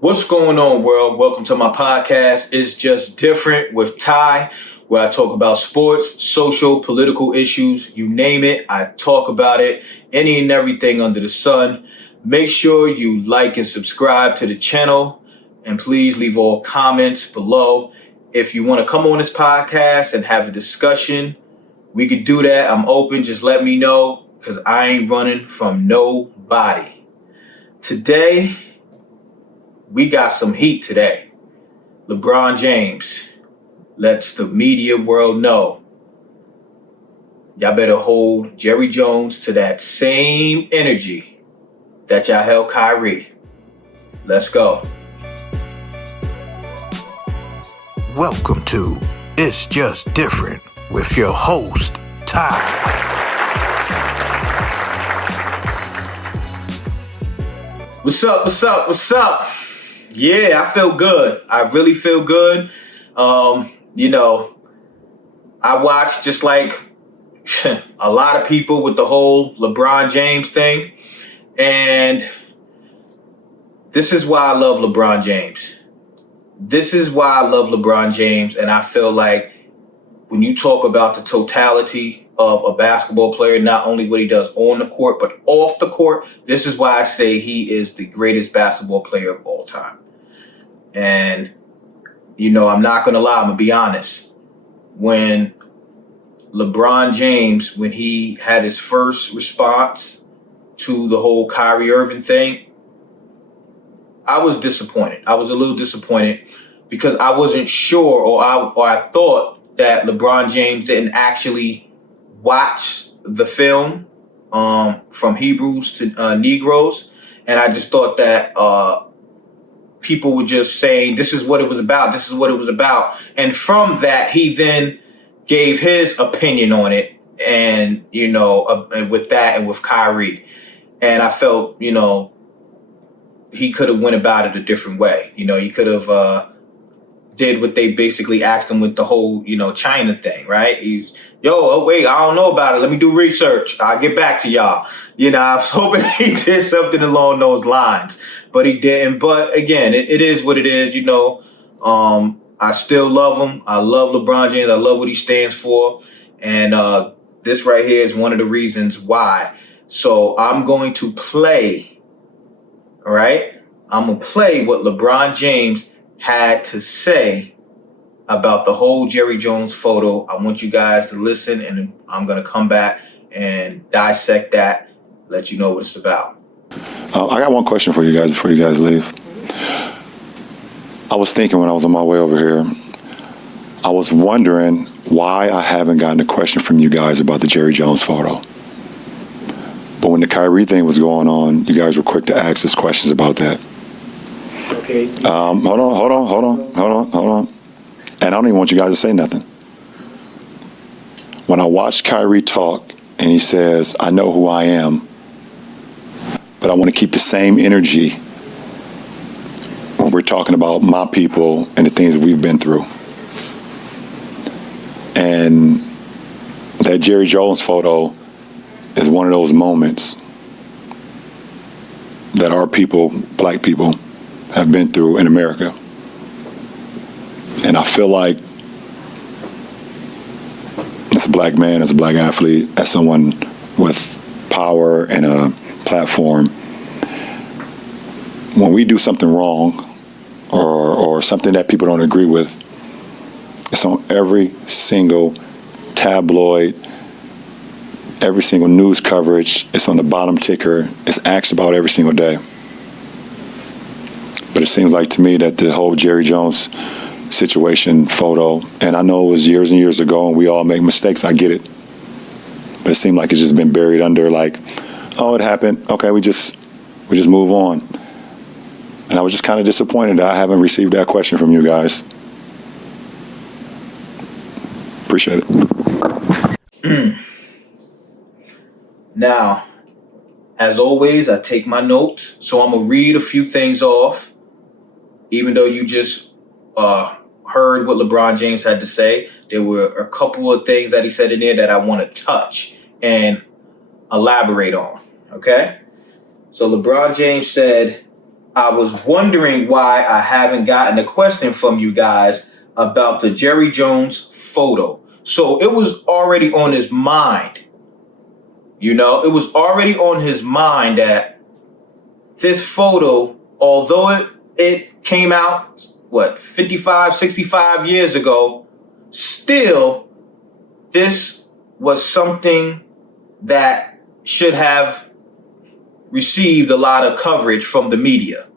What's going on, world? Welcome to my podcast. It's Just Different with Ty, where I talk about sports, social, political issues, you name it. I talk about it, any and everything under the sun. Make sure you like and subscribe to the channel, and please leave all comments below. If you want to come on this podcast and have a discussion, we could do that. I'm open. Just let me know, because I ain't running from nobody. Today, we got some heat today. LeBron James lets the media world know y'all better hold Jerry Jones to that same energy that y'all held Kyrie. Let's go. Welcome to It's Just Different with your host, Ty. What's up? Yeah, I feel good. I really feel good. I watched just like a lot of people with the whole LeBron James thing. And this is why I love LeBron James. And I feel like when you talk about the totality of a basketball player, not only what he does on the court, but off the court, this is why I say he is the greatest basketball player of all time. And, I'm not going to lie, I'm going to be honest. When LeBron James, when he had his first response to the whole Kyrie Irving thing, I was disappointed. I was a little disappointed because I wasn't sure, or I thought that LeBron James didn't actually watch the film from Hebrews to Negroes. And I just thought that people were just saying, this is what it was about. And from that, he then gave his opinion on it. And, and with that and with Kyrie. And I felt, he could have went about it a different way. He could have did what they basically asked him with the whole, China thing, right? He's, wait, I don't know about it. Let me do research. I'll get back to y'all. I was hoping he did something along those lines, but he didn't. But again, it is what it is. I still love him. I love LeBron James. I love what he stands for. And this right here is one of the reasons why. So I'm going to play, all right? I'm going to play what LeBron James had to say about the whole Jerry Jones photo. I want you guys to listen, and I'm going to come back and dissect that, let you know what it's about. I got one question for you guys before you guys leave. I was thinking when I was on my way over here, I was wondering why I haven't gotten a question from you guys about the Jerry Jones photo. But when the Kyrie thing was going on, you guys were quick to ask us questions about that. Okay. Hold on. And I don't even want you guys to say nothing. When I watched Kyrie talk and he says, I know who I am, but I want to keep the same energy when we're talking about my people and the things that we've been through. And that Jerry Jones photo is one of those moments that our people, black people, have been through in America. And I feel like as a black man, as a black athlete, as someone with power and a platform, when we do something wrong or something that people don't agree with, it's on every single tabloid, every single news coverage. It's on the bottom ticker. It's asked about every single day. But it seems like to me that the whole Jerry Jones situation photo, and I know it was years and years ago and we all make mistakes, I get it. But it seemed like it's just been buried under like, oh, it happened. Okay, we just move on. And I was just kind of disappointed that I haven't received that question from you guys. Appreciate it. Now, as always, I take my notes. So I'm going to read a few things off, even though you just heard what LeBron James had to say. There were a couple of things that he said in there that I want to touch and elaborate on, okay? So LeBron James said, I was wondering why I haven't gotten a question from you guys about the Jerry Jones photo. So it was already on his mind. You know, it was already on his mind that this photo, although it came out, 55, 65 years ago, still, this was something that should have received a lot of coverage from the media.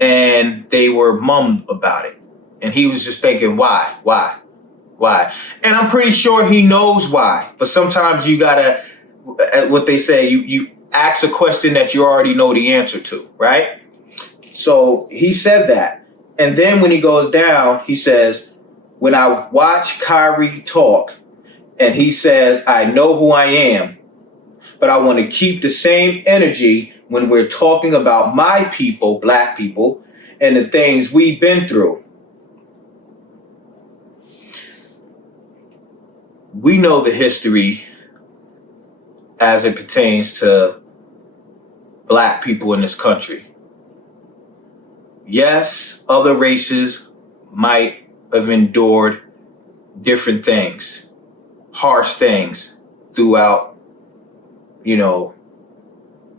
And they were mum about it. And he was just thinking, why? And I'm pretty sure he knows why. But sometimes you gotta, what they say, you ask a question that you already know the answer to, right? So he said that. And then when he goes down, he says, when I watch Kyrie talk, and he says, I know who I am, but I want to keep the same energy when we're talking about my people, black people, and the things we've been through. We know the history as it pertains to black people in this country. Yes, other races might have endured different things, harsh things throughout,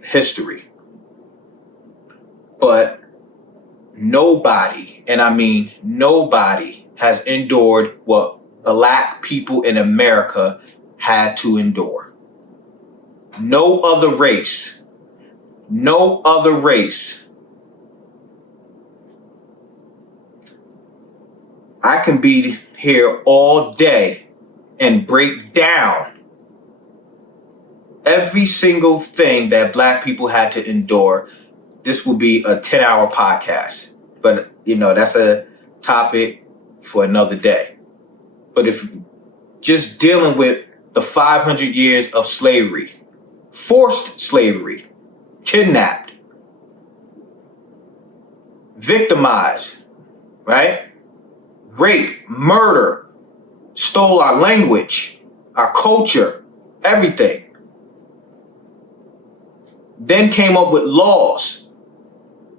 history. But nobody, and I mean nobody, has endured what black people in America had to endure. No other race. I can be here all day and break down every single thing that black people had to endure. This will be a 10-hour podcast. But, that's a topic for another day. But if just dealing with the 500 years of slavery, forced slavery, kidnapped, victimized, right? Rape, murder, stole our language, our culture, everything. Then came up with laws,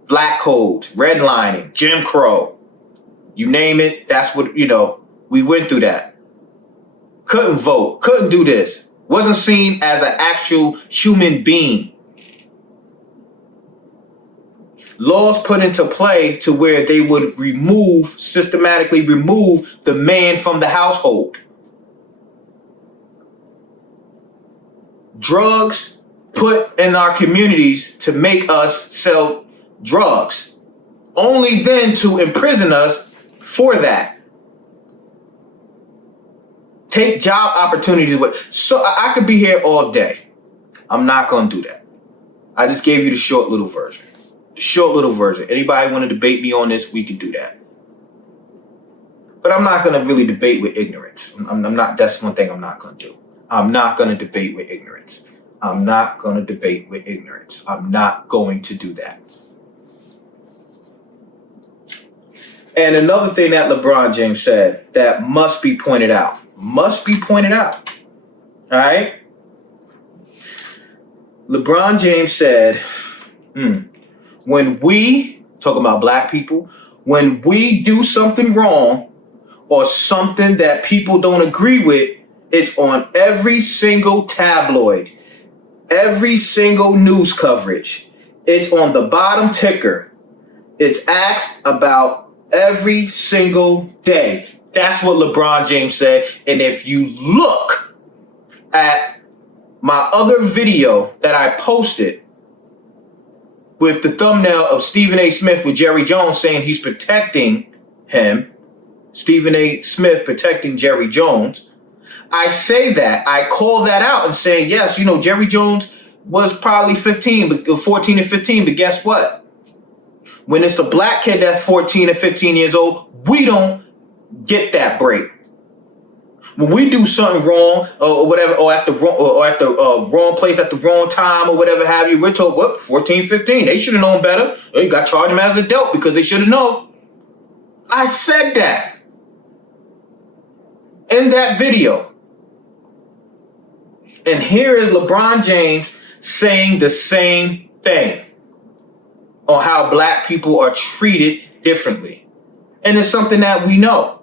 black codes, redlining, Jim Crow. You name it, that's what, we went through that. Couldn't vote, couldn't do this. Wasn't seen as an actual human being. Laws put into play to where they would systematically remove the man from the household. Drugs put in our communities to make us sell drugs. Only then to imprison us for that. Take job opportunities away. So I could be here all day. I'm not going to do that. I just gave you the short little version. Anybody want to debate me on this, we could do that. But I'm not going to really debate with ignorance. I'm not. That's one thing I'm not going to do. I'm not going to debate with ignorance. I'm not going to do that. And another thing that LeBron James said that must be pointed out. All right? LeBron James said, when we, talking about black people, when we do something wrong or something that people don't agree with, it's on every single tabloid, every single news coverage. It's on the bottom ticker. It's asked about every single day. That's what LeBron James said. And if you look at my other video that I posted with the thumbnail of Stephen A. Smith with Jerry Jones saying he's protecting him, Stephen A. Smith protecting Jerry Jones, I say that, I call that out and say, yes, Jerry Jones was probably 14 and 15, but guess what? When it's a black kid that's 14 and 15 years old, we don't get that break. When we do something wrong or whatever, or at the wrong place at the wrong time or whatever have you, we're told, 14, 15, they should have known better. You got to charge them as an adult because they should have known. I said that in that video. And here is LeBron James saying the same thing. on how black people are treated differently. And it's something that we know.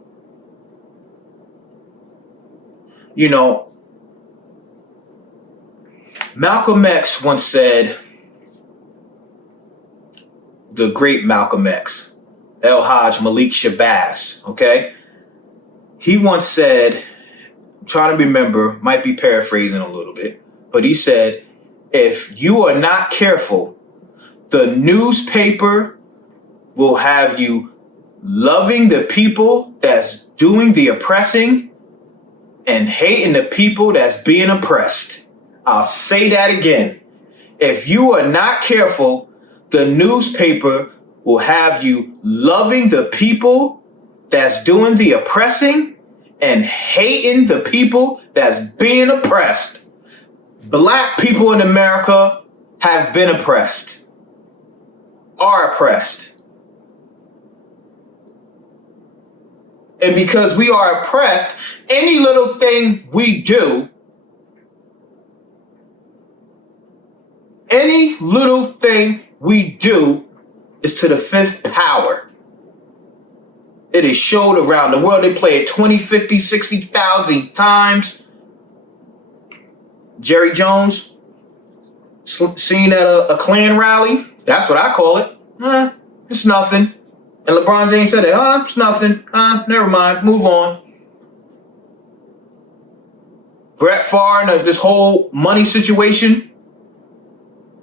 You know, Malcolm X once said, the great Malcolm X, El Hajj Malik Shabazz, okay? He once said, I'm trying to remember, might be paraphrasing a little bit, but he said, if you are not careful, the newspaper will have you loving the people that's doing the oppressing and hating the people that's being oppressed. I'll say that again. If you are not careful, the newspaper will have you loving the people that's doing the oppressing and hating the people that's being oppressed. Black people in America have been oppressed, are oppressed. And because we are oppressed, any little thing we do, is to the fifth power. It is showed around the world. They play it 20, 50, 60,000 times. Jerry Jones, seen at a Klan rally. That's what I call it. It's nothing. And LeBron James said it. It's nothing. Never mind. Move on. Brett Favre, this whole money situation.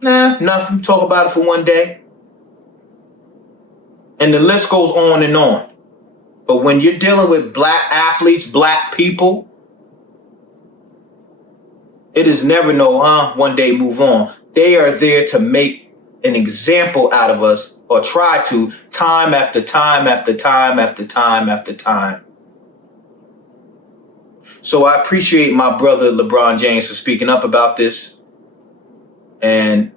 Nothing. Talk about it for one day. And the list goes on and on. But when you're dealing with black athletes, black people, it is never one day move on. They are there to make an example out of us, or try to, time after time after time after time after time. So I appreciate my brother LeBron James for speaking up about this. And,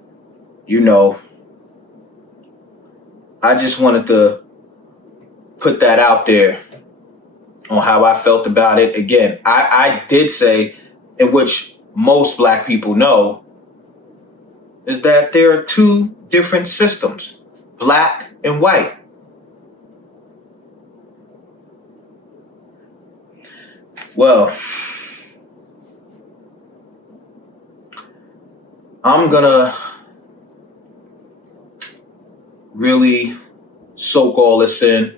I just wanted to put that out there on how I felt about it. Again, I did say, in which most black people know, is that there are two different systems, black and white. Well, I'm gonna really soak all this in,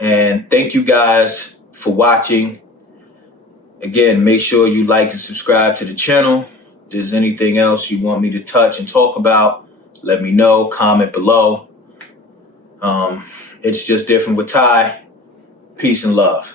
and thank you guys for watching. Again, make sure you like and subscribe to the channel. If there's anything else you want me to touch and talk about, let me know. Comment below. It's just different with Ty. Peace and love.